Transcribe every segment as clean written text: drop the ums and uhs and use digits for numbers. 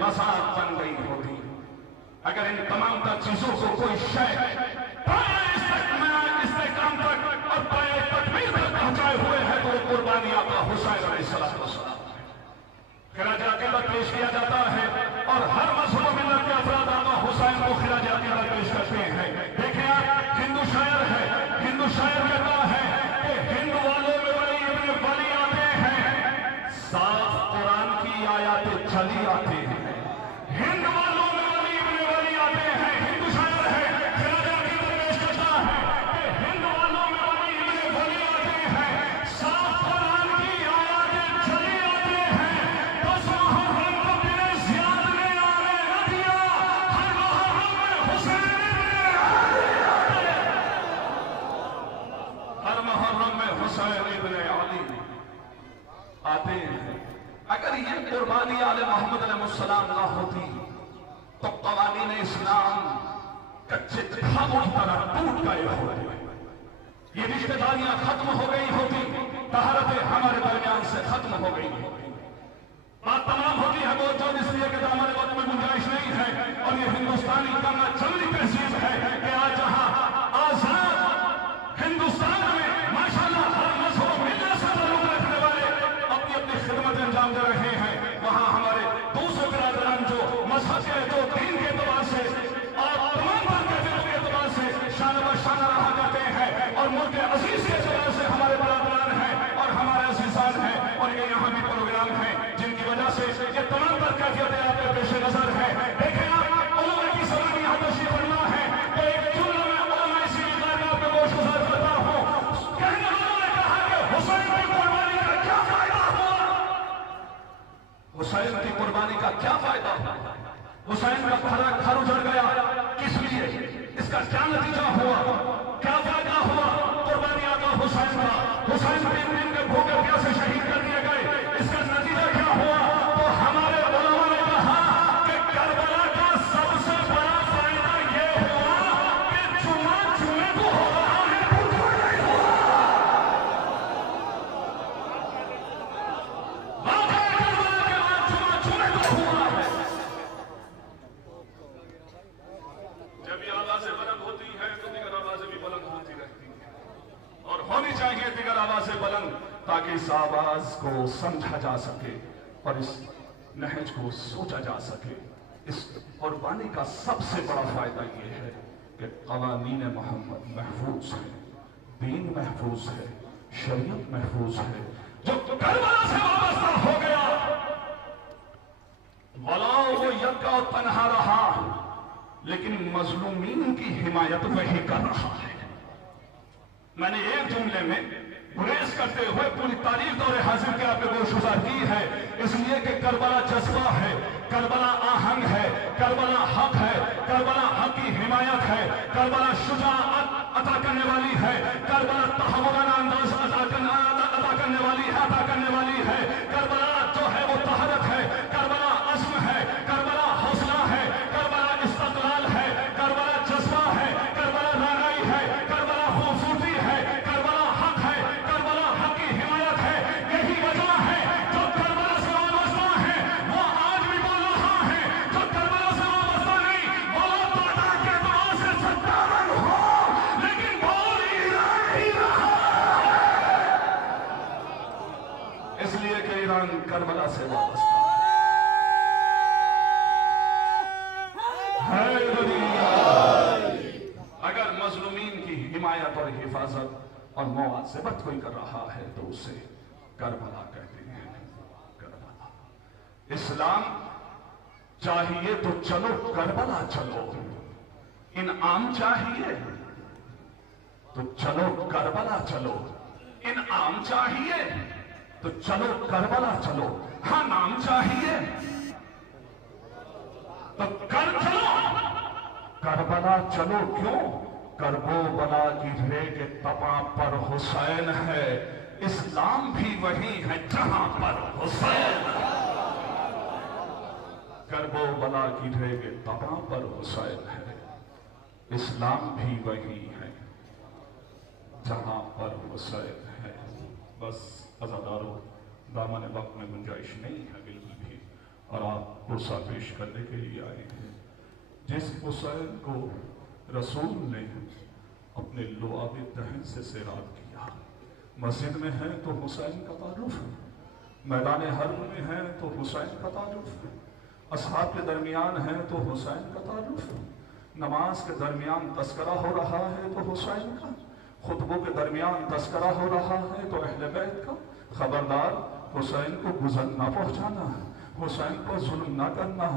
मजाक बन गई होती। अगर इन तमाम चीजों को कोई शय इस्तेकाम तक और पाए तकमीर तक पहुंचाए हुए है तो कुर्बानी आका हुसैन अलैहिस्सलाम खिराज अकीदत पेश किया जाता है। और हर मजहब मिल्लत के अफराद आका हुसैन को खिराज अकीदत पेश करते हैं। देखिए आप, हिंदू शायर है, हिंदू शायर कहता है कि हिंदू वालों में वली इब्न वली आते हैं, साफ कुरान की आयतें चली आती हैं। हिंद वालों में वली इब्न वली आते हैं, हिंदू शायर है, खिराज अकीदत पेश करता है कि हिंद वालों में वली इब्न वली आते हैं, साफ कुरान की आयतें चली आते हैं। बस मुहर्रम को बिन ज़ियाद ने आने न दिया, हर मुहर्रम में हुसैन हर मुहर्रम में हुसैन इब्न अली आते हैं। अगर ये कुर्बानी आले मोहम्मद अलैहिस्सलाम ना होती तो कवानीन इस्लाम कच्चे धागों की तरह टूट गए होते, ये रिश्तेदारियां खत्म हो गई होती, तहरतें हमारे दरमियान से खत्म हो गई होती। बात तमाम होती है वो जो इसलिए कि हमारे वक्त में गुंजाइश नहीं है। और ये हिंदुस्तानी करना चलनी तहसीब है कि आज जहां आजाद हिंदुस्तान में माशाअल्लाह हर मजहब मिल्लत से ताल्लुक रखने वाले अपनी अपनी खिदमत अंजाम दे रहे हैं, वहां हमारे दूसरे बिरादरान जो मजहब के जो दीन के एतबार से और तमाम कैफियतों के एतबार से शान बशाना रहा करते हैं और मुल्क अजीज के एतबार से हमारे बिरादरान हैं और हमारे अजीजान हैं। और ये यहाँ भी प्रोग्राम है जिनकी वजह से ये तमाम कैफियतें आपके पेश नजर है। देखें आप, उलमा की सलामी यहाँ तशरीफ फरमा है तो एक जुमला में उलमा इसी मिक़दार में आपको गोशगुजार करता हूँ। कहने वालों ने कहा कि हुसैन की कुर्बानी का क्या फायदा हुआ, हुसैन की कुर्बानी का क्या फायदा हुआ, हुसैन का घर उजड़ गया, किस लिए, इसका क्या नतीजा हुआ, क्या फायदा हुआ कुर्बानी आका हुसैन का। हुसैन 3 दिन के भूखे प्यासे शहीद कर दिए गए, इसका नतीजा क्या हुआ। तो हमारे उलमा ने कहा कि करबला का सबसे बड़ा फायदा ये हुआ कि जुमा जुमे को हो रहा है, भूखा नहीं हुआ। वाक़ई करबला के बाद जुमा जुमे को हुआ है। जब ये आवाजें बुलंद होती हैं तो दीगर आवाजें भी बुलंद होती रहती हैं और होनी चाहिए दीगर आवाजें बुलंद, ताकि इस आवाज को समझा जा सके और इस नहज को सोचा जा सके। इस कुर्बानी का सबसे बड़ा फायदा ये है कि क़वानीन मोहम्मद महफूज है, दीन महफूज है, शरीयत महफूज है। जो करबला से वाबस्ता हो गया वला वो यक्का और तन्हा रहा, लेकिन मजलूमीन की हिमायत वही कर रहा है। मैंने एक जुमले में गुरेज करते हुए पूरी तारीख दौरे हाजिर के आपके गोशगुजार की है, इसलिए कि करबला जज्बा है, करबला आहंग है, करबला हक है, करबला हक की हिमायत है, करबला शुजाअत अता करने वाली है, करबला तहव्वुराना अंदाज अता करने वाली है, करबला जो है वो तहरत है, करबला अज़्म है, करबला हौसला है, करबला इस्तक़लाल है, करबला जज्बा है, करबला रानाई है, करबला खूबसूरती है, करबला हक है, करबला हक की हिमायत है। यही वजह है जो करबला से वाबस्ता है वो आज भी बोल रहा है, जो करबला से वाबस्ता नहीं बोलो तादाद के एतबार से 57 हो, लेकिन बोल ईरान ही रहा, इसलिए कि ईरान करबला से वाबस्ता है। अगर मजलूमीन की हिमायत और हिफाजत और मुआज़बत कोई कर रहा है तो उसे करबला कहते हैं। करबला इस्लाम चाहिए तो चलो करबला चलो, इनाम चाहिए तो चलो करबला चलो, इनाम चाहिए तो चलो करबला चलो, हाँ नाम चाहिए तो कर चलो करबला चलो। क्यों? करबो बला की रेग तपा पर हुसैन है, इस्लाम भी वही है जहां पर हुसैन है। करबो बला की रेग तपा पर हुसैन है, इस्लाम भी वही है जहां पर हुसैन है। बस अज़ादारों, दामन वक्त में गुंजाइश नहीं है बिल्कुल भी, और आप पुरसा पेश करने के लिए आए हैं, जिस हुसैन को रसूल ने अपने लुआब दहन से सैराब किया। मस्जिद में है तो हुसैन का तारुफ, मैदान हर्ब में है तो हुसैन का तारुफ, असहाब के दरमियान है तो हुसैन का तारुफ, नमाज के दरमियान तस्करा हो रहा है तो हुसैन का, खुतबों के दरमियान तस्करा हो रहा है तो अहले बैत का। खबरदार, हुसैन को गुज़र ना पहुंचाना, हुसैन को जुल्म ना करना,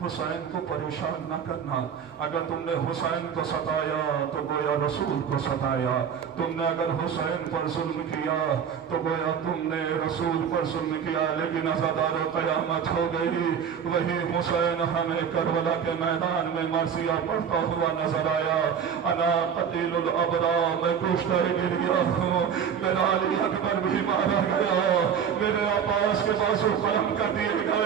हुसैन को परेशान ना करना। अगर तुमने हुसैन को सताया तो गोया रसूल को सताया, तुमने अगर हुसैन पर जुल्म किया तो गोया तुमने रसूल पर जुल्म किया। लेकिन अज़ादारो क़यामत हो गई, वही हुसैन हमें करबला के मैदान में मरसिया पढ़ता हुआ नजर आया। अना क़तीलुल अबरा, मैं कुश्ता गिरिया हूँ, मेरा अली अकबर भी मारा गया, मेरे अब्बास के बाजू कलम कर दिए गए।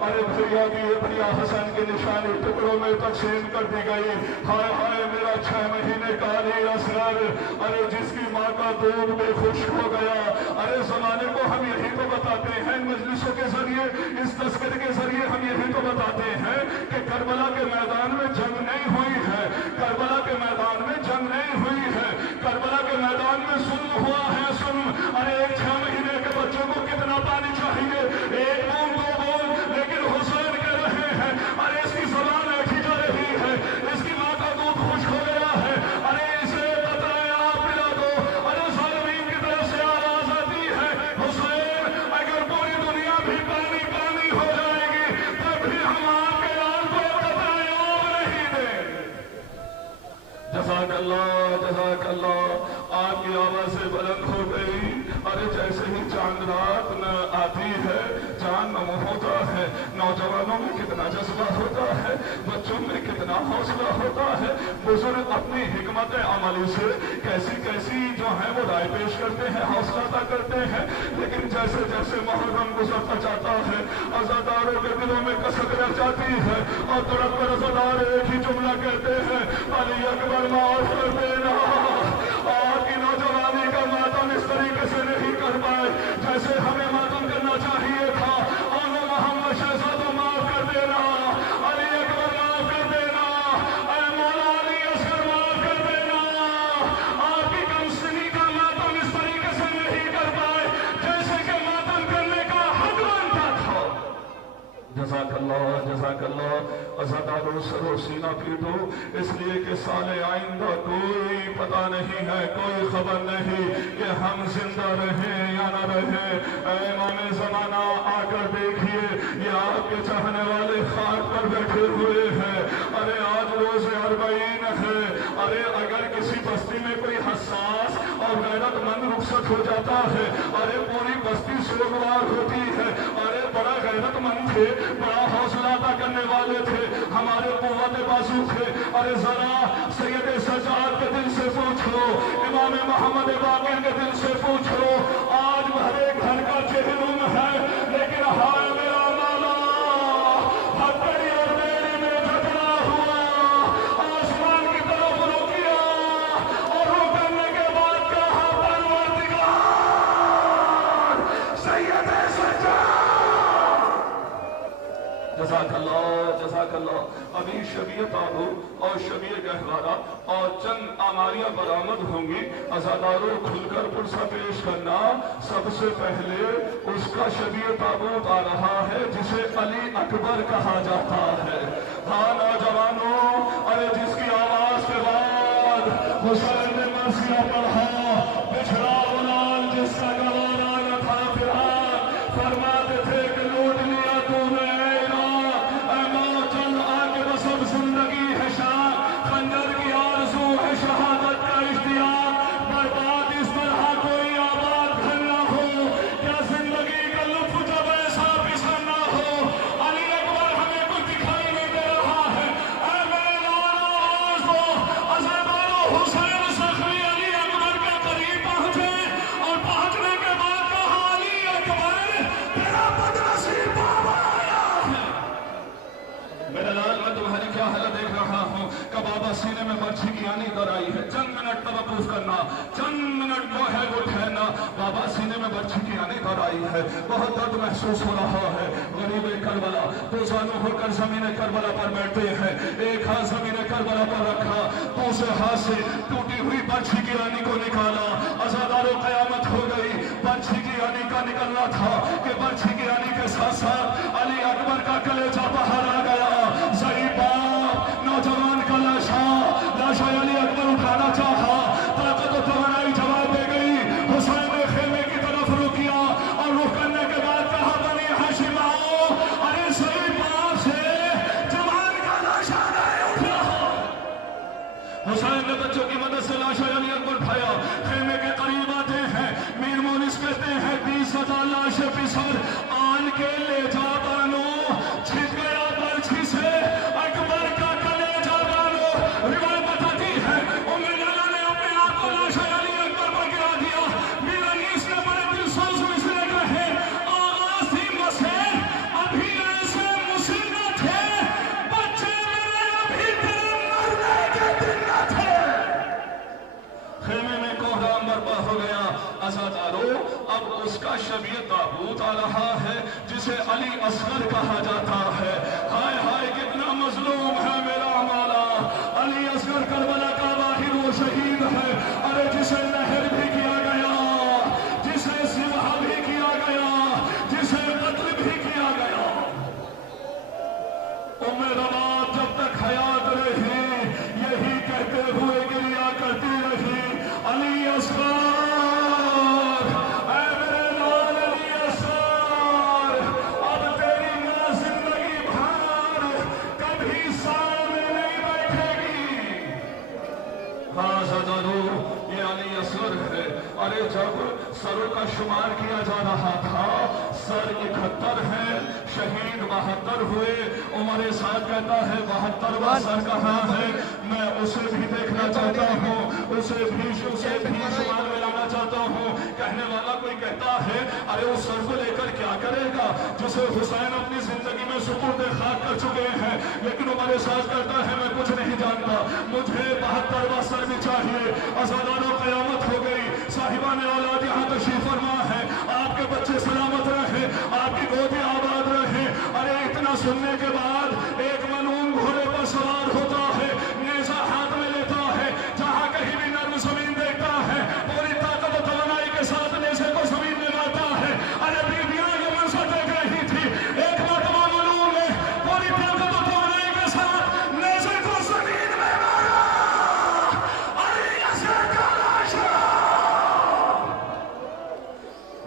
अरे भैया की ये भैया हसन की निशानी टुकड़ों में तकसीम कर दी गई। हाय हाय मेरा 6 महीने का अली असगर, अरे जिसकी माँ का दूध में खुश्क हो गया। अरे जमाने को हम यही तो बताते हैं, मजलिसों के जरिए, इस तस्करे के जरिए हम यही तो बताते हैं कि करबला के मैदान में जंग नहीं हुई है, करबला के मैदान में जंग नहीं हुई है, करबला के मैदान में जुल्म हुआ है, जुल्म। अरे 6 महीने के बच्चों को कितना पानी चाहिए? 1 बूंद 2 बूंद, लेकिन हुसैन कह रहे हैं अरे इसकी ज़बान ऐठी जा रही है, इसकी माँ का दूध खुश्क हो गया है, अरे इसे कतरा आप पिला दो। अरे ज़ालिमीन की तरफ से आवाज आती है, हुसैन अगर पूरी दुनिया भी पानी पानी हो जाएगी तब भी हम आपके लाल को कतरा आप नहीं देंगे। जज़ाकल्लाह जज़ाकल्लाह। आपकी आवाज़ से बुलंद हो गई। अरे जैसे ही चांद रात न आती है, चांद नम होता है, नौजवानों में कितना जज्बा होता है, बच्चों में कितना हौसला होता है। बुजुर्ग अपनी हिकमत अमली से कैसी कैसी जो है वो राय पेश करते हैं, हौसला अता करते हैं। लेकिन जैसे जैसे मुहर्रम गुजरता जाता है, अज़ादारों के दिलों में कसक रह जाती है और तड़प कर अज़ादार एक ही जुमला कहते हैं, अली अकबर माफ कर देना। आपकी नौजवानी का मातम इस तरीके से नहीं कर पाए जैसे हमें मातम करना चाहिए था। और मोहम्मद शहजादा माफ कर देना, अली अकबर माफ कर देना, मौला अली असगर माफ कर देना। आपकी कमसनी का मातम इस तरीके से नहीं कर पाए जैसे कि मातम करने का हक बनता था। जज़ाकल्लाह जज़ाकल्लाह। अज़ादारों सरो सीना पीटो, इसलिए कि साले आइंदा कोई पता नहीं है, कोई खबर नहीं कि हम जिंदा रहे या न रहे। इमाम ज़माना आकर देखिए, ये आपके चाहने वाले खाक पर बैठे हुए हैं। अरे आज रोज़े अरबईन है। अरे अगर किसी बस्ती में कोई हसास और गैरतमंद रुखसत हो जाता है, अरे पूरी बस्ती शोरगुल होती है। अरे बड़ा गैरतमंद थे, बड़ा हौसला अता करने वाले थे, हमारे कुव्वत बाजू थे। अरे जरा सैयद सज्जाद के दिल से पूछ लो, इमाम मोहम्मद बाक़िर के दिल से पूछ लो। आज भरे घर का चेहरुम है, लेकिन हाय मेरा मौला, हथकड़ी और बेड़ी में झगड़ा हुआ, आसमान की तरफ रुक किया और रुक करने के बाद कहा परवरदिगार सैयद सज्जाद। जज़ाकल्लाह जज़ाकल्लाह। अभी शबीय ताबू और शबीय गहवारा और चंद आमारियां बरामद होंगी। अज़ादारों खुलकर पुरसा पेश करना। सबसे पहले उसका शबीय ताबूत आ रहा है जिसे अली अकबर कहा जाता है। हाँ नौजवानों, अरे जिसकी आवाज के बाद हुसैन ने मरसिया पढ़ा, बिछड़ा गुलाल जिसका गवारा न था फिराक, फरमाते थे कि लूट लिया तूने जिंदगी है शाह, खंजर की आरज़ू है शहादत का इश्तियाक। बर्बाद इस तरह कोई आबाद घर न हो, क्या जिंदगी का लुत्फ जब ऐसा फिसल न हो। अली अकबर हमें कुछ दिखाई नहीं दे रहा है। आवाज दो, अज़ादारों हुसैन सखी अली अकबर के करीब पहुंचे और पहुंचने के बाद कहा, अली अकबर तेरा बदनसीब बाबा आया है। मेरे लाल, मैं तुम्हारी क्या हालत देख रहा हूँ। कबाबा सीने में बर्छी की आनी कर आई है। चंद मिनट तवक्कुफ करना, चंद मिनट जो है वो ठहरना। बाबा सीने में बर्छी की आनी कर आई है, बहुत दर्द महसूस हो रहा है। गरीब करबला दो जानू होकर ज़मीन करबला पर बैठते हैं। एक हाथ ज़मीन करबला पर रखा, दूसरे हाथ से टूटी हुई बर्छी की रानी को निकाला। अज़ादारों क़यामत हो गई। बर्छी की रानी का निकलना था कि बर्छी की रानी के साथ साथ अली अकबर का कलेजा बाहर आ गया। सही बात, नौजवान का लाशा अली अकबर उठाना चाहा, ताकत और तवानाई जवाब दे गई। हुसैन ने खेमे की तरफ रुख किया और रुख करने के बाद कहा, बनी हाशिम आओ। अरे सही बात से जवान का लाशा नहीं उठ रहा। हुसैन ने बच्चों की मदद से लाशा अली अकबर उठाया, खेमे के करीब आते हैं। मीर मोनिस कहते हैं 20,000 लाशें पिसर आन के ले जा बानो, छिप गया बर्छी से अकबर का कलेजा बानो। रिवायत बताती है उम्मे लैला ने अपने आप को लाशा अली अकबर पर गिरा दिया। मीर अनीस ने बड़े दिल सोच में इसलिए कहे, आगाज़ थी मसहर, अभी ऐसे मुसीबत थे, बच्चे मेरे अभी तेरे मरने के दिन न थे। खेमे में कोहराम बर्पा हो गया। अज़ादारों, अब उसका शबीह ताबूत आ रहा है जिसे अली असगर कहा जाता है। हाय हाय कितना मजलूम है मेरा मौला। अली असगर करबला का वाहिद वो शहीद है, अरे जिसे नहर भी किया गया, जिसे सिवा भी किया गया, जिसे कत्ल भी किया गया। उम्मे रवात जब तक हयात रही यही कहते हुए गिरिया करती रही, अली असगर, ऐ मेरे लाल अली असगर, अब तेरी मां जिंदगी भर कभी सामने नहीं बैठेगी। हाँ ज़ादारो, ये अली असगर है। अरे जब सरों का शुमार किया जा रहा था, सर 71 है, शहीद 72 हुए। उमर साद कहता है 72वां सर कहाँ है? मैं उसे भी देखना चाहता हूँ, उसे भी शुमार में लाना चाहता हूँ। कहने वाला कोई कहता है, अरे उस सर को लेकर क्या करेगा जिसे हुसैन अपनी जिंदगी में सुपुर्द खाक कर चुके हैं। लेकिन उमर साद कहता है, मैं कुछ नहीं जानता, मुझे 72वां सर भी चाहिए। अज़ादारों क़यामत हो गई। साहिबान औलाद यहाँ तशरीफ फरमा है। आपके बच्चे सलामत रहे, आपकी गोदी आबाद रहे। अरे इतना सुनने के बाद एक मलूम घोड़े पर सवार होता है, नेज़ा हाथ में लेता है, जहाँ कहीं भी नर्म जमीन देखता है पूरी ताकत और तवानाई के साथ नेज़े को जमीन में लाता है। अरे बीबियां ये मंजर देख रही थी, एक मरतबा मलूम ने पूरी ताकत और तवानाई के साथ नेज़े को जमीन में मारा। अली असगर का लाशा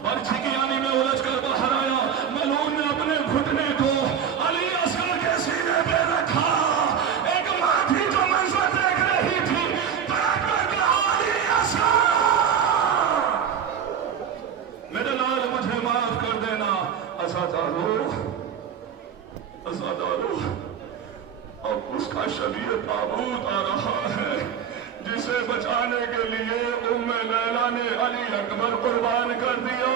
बर्छी की आनी में उलझ कर बाहर आया। मलून ने अपने घुटने को अली असगर के सीने पे रखा। एक माँ थी जो मंजर देख रही थी, तड़प कर कहा, अली असगर, मेरे लाल मुझे माफ कर देना। अज़ादारो, अज़ादारो, अब उसका शबीह ताबूत आ रहा है जिसे बचाने के लिए उम्मे लैला ने अली अकबर कुर्बान कर दिया,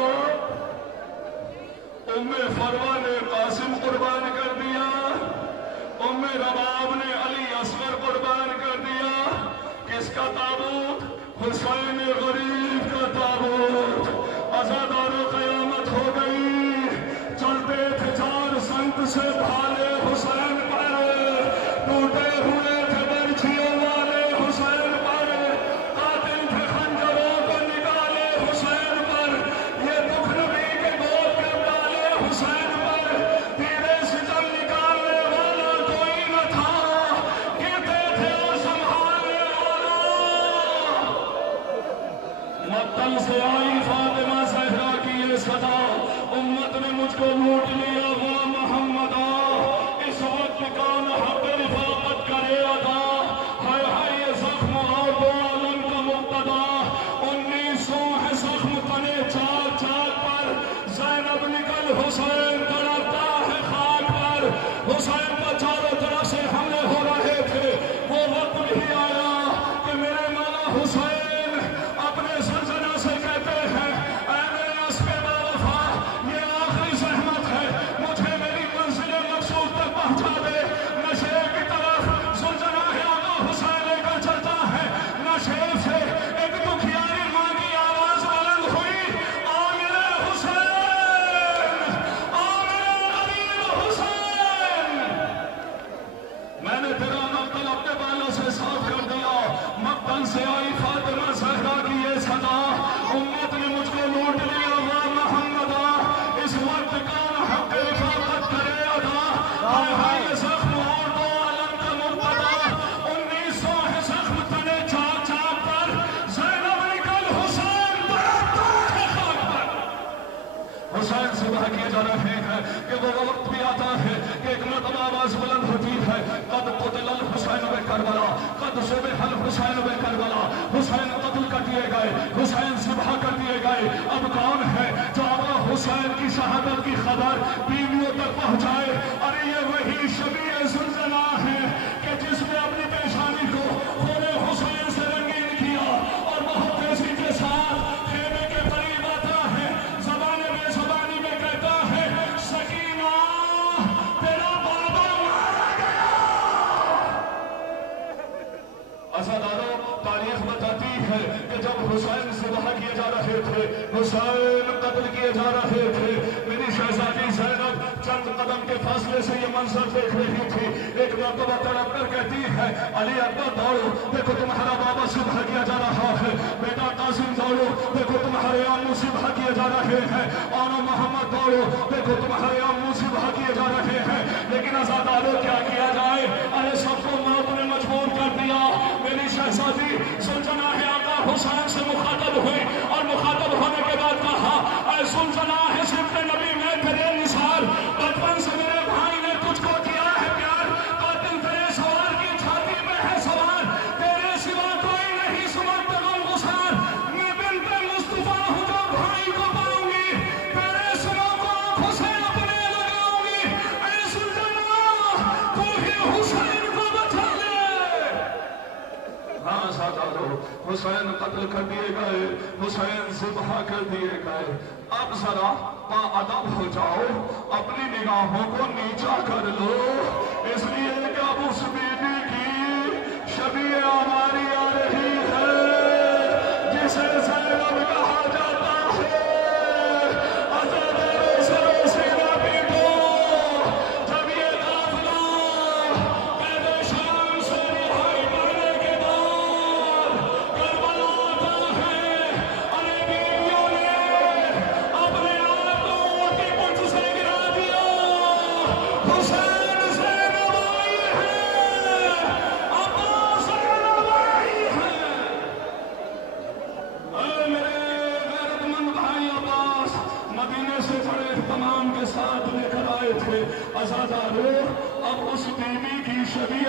उम्मे फरवा ने कासिम कुर्बान कर दिया, उम्मे रबाब ने अली असगर कुर्बान कर दिया। किसका ताबूत? हुसैन गरीब का ताबूत। अज़ादारों क़यामत हो गई। चलते थे चार संत से भाले हुसैन पर, टूटे हुए थे बर्छियों वाले हुसैन पर, कातिल थे खंजरों को निकाले हुसैन पर, ये दुख नबी के गोद में डाले हुसैन पर। तीरे सितम निकालने वाला कोई न था, गिरते थे और संभालने वाला। मक्तल से आई फातिमा ज़हरा की ये सदा, उम्मत ने मुझको लूट लिया वो मोहम्मदा। आवाज बुलंद होती है, कद कुतिल अल हुसैन बे करबला, कद ज़ुबिह अल हुसैन बे करबला, हुसैन कत्ल कर दिए गए, हुसैन ज़िबह कर दिए गए। अब कौन है जो आका हुसैन की शहादत की खबर बीवियों तक पहुंचाए? अरे ये वही शबीह ज़ुलज़ला है कि जिसने अपनी पेशानी को खूने हुसैन से रंगीन किया और बहुत तेजी के साथ खेमे के करीब आता है, ज़बाने बेज़बानी में कहता है, सकीना तेरा बाबा मारा गया। अज़ादारों, तारीख बताती है कि जब हुसैन ज़िबह किए जा रहे थे, हुसैन कत्ल किए जा रहे थे, मेरी शहजादी ज़ैनब चंद कदम के फासले से ये मंजर देख रही थी। एक मर्तबा तड़प कर कहती है, अली अकबर दौड़ो, देखो तुम्हारा बाबा ज़िबह किया जा रहा है। बेटा कासिम दौड़ो, देखो तुम्हारे अम्मू ज़िबह किए जा रहे हैं। आना मोहम्मद दौड़ो, देखो तुम्हारे अम्मू ज़िबह किए जा रहे हैं। लेकिन अज़ादारों, क्या किया जाए? अरे सबको मौत ने मजबूर कर दिया। मेरी शहजादी सुल्ताना है आका हुसैन से मुखातब हुई और मुखातब होने के बाद कहा, ऐ सुल्ताना है सिर्फ नबी मैं तेरे निसार, बचपन से मेरे भाई ने तुझको किया है प्यार, कातिल तेरे सवार की छाती में है सवार, तेरे सिवा कोई नहीं समझता गम गुसार, मैं बिन्ते मुस्तफा हूँ जो भाई को पाऊंगी, तेरे सिरों को आंखों से अपने लगाऊंगी। ऐ सुल्ताना तू ही हुसैन को बचा ले। हाँ सादारो, हुसैन कत्ल कर दिए गए, हुसैन ज़िबह कर दिए गए। अब जरा बाअदब हो जाओ, अपनी निगाहों को नीचा कर लो, इसलिए कि अब उस बीबी की शबीह हमारी आ रही है जिसे ज़ैनब कहा जाता है। अज़ादारों, सरो सीना पीटो, जब ये काफ़िला कैद शाम से रिहाई पाने के बाद करबला आता है, अरे बीवियों ने अपने आप को उनकी पुंछ से गिरा दिया। हुसैन ज़ैनब आई है, अब्बास ज़ैनब आई है। मेरे गैरतमंद भाई अब्बास मदीने से बड़े तमाम के साथ लेकर आए थे। अज़ादारों, अब उस बीवी की शबीह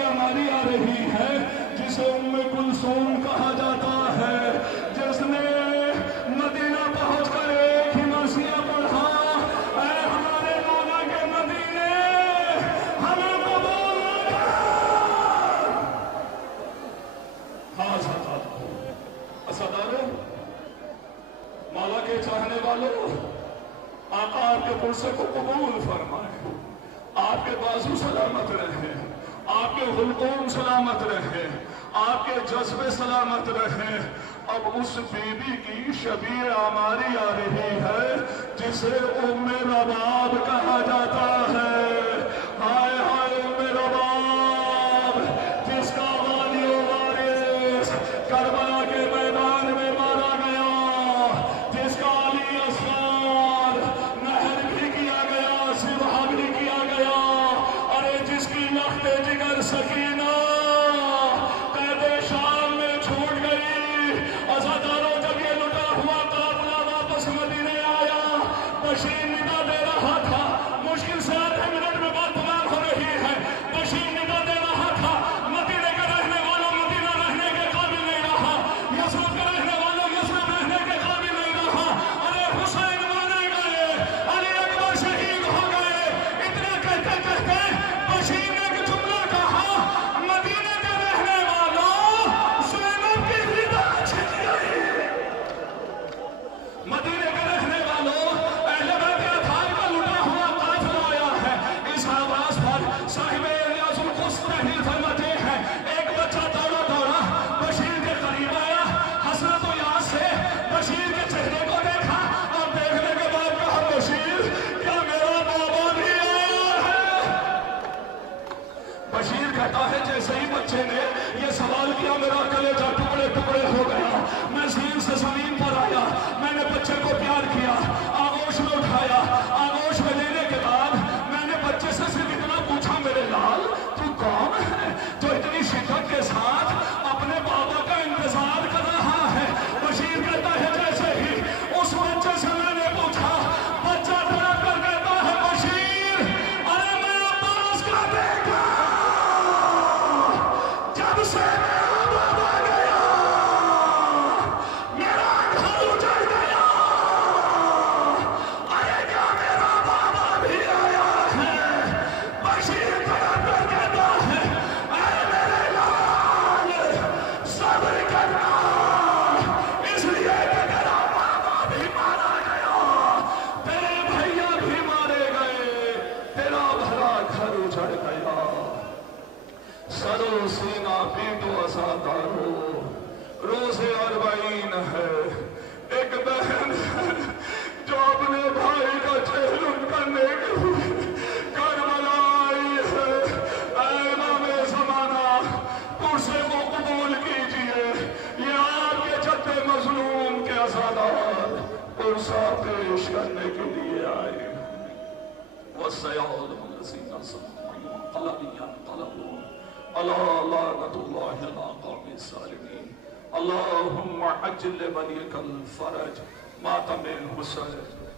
हमारी आ रही है जिसे उम्मे कुलसूम कहा जाता है, जिसने मदीना पहुंचकर एक ही मरसिया पढ़ा, ऐ हमारे मौला के मदीने हमें कबूल कर। हाँ अज़ादारों, मौला के चाहने वालों, आका आपके पुरसे को कबूल फरमाए, आपके बाजू सलामत रहे, आपके हुल्कूम सलामत रहे, आपके जज्बे सलामत रहे। अब उस बीबी की शबीह हमारी आ रही है जिसे उम्मे रबाब कहा जाता है। हाय हाय उम्मे रबाब, जिसका वालियो वारिस करबला के मैदान में मारा गया, जिसका अली असगार नहर भी किया गया, ज़िबह भी किया गया। अरे जिसकी लख्ते जिगर सकीना कैदे शाम में छूट गई। अज़ादारों, जब ये लुटा हुआ काफिला वापस मदीने आया, बशीर निदा दे रहा था, मुश्किल से आधे मिनट में बात तमाम हो रही है। बशीर निदा दे रहा था, मदीने के रहने वालों मदीना रहने के काबिल नहीं रहा, यसरब के रहने वालों यसरब रहने के काबिल नहीं रहा। अरे हुसैन मारे गए, अली अकबर शहीद हो गए। इतना कहते कहते बशीर ने एक जुमला कहा, سینہ پیٹو اساتارو روز 40 ہے ایک بہن ہے جو اپنے بھائی کا چہلم کرنے کے لیے کربلا آئی ہے اے امام زمانہ کرسے کو قبول کیجئے یہ آپ کے چھتے مظلوم کے عزادار کرسا پیش کرنے کے لیے آئے وَسَيَعُلُمُ الَّذِينَ صَدَقُوا قَلَبِيًا قَلَبُوا أَلَا لَعْنَةُ اللَّهِ عَلَى الْقَوْمِ الظَّالِمِينَ اللهم عجل لوليك الفرج ماتم الحسين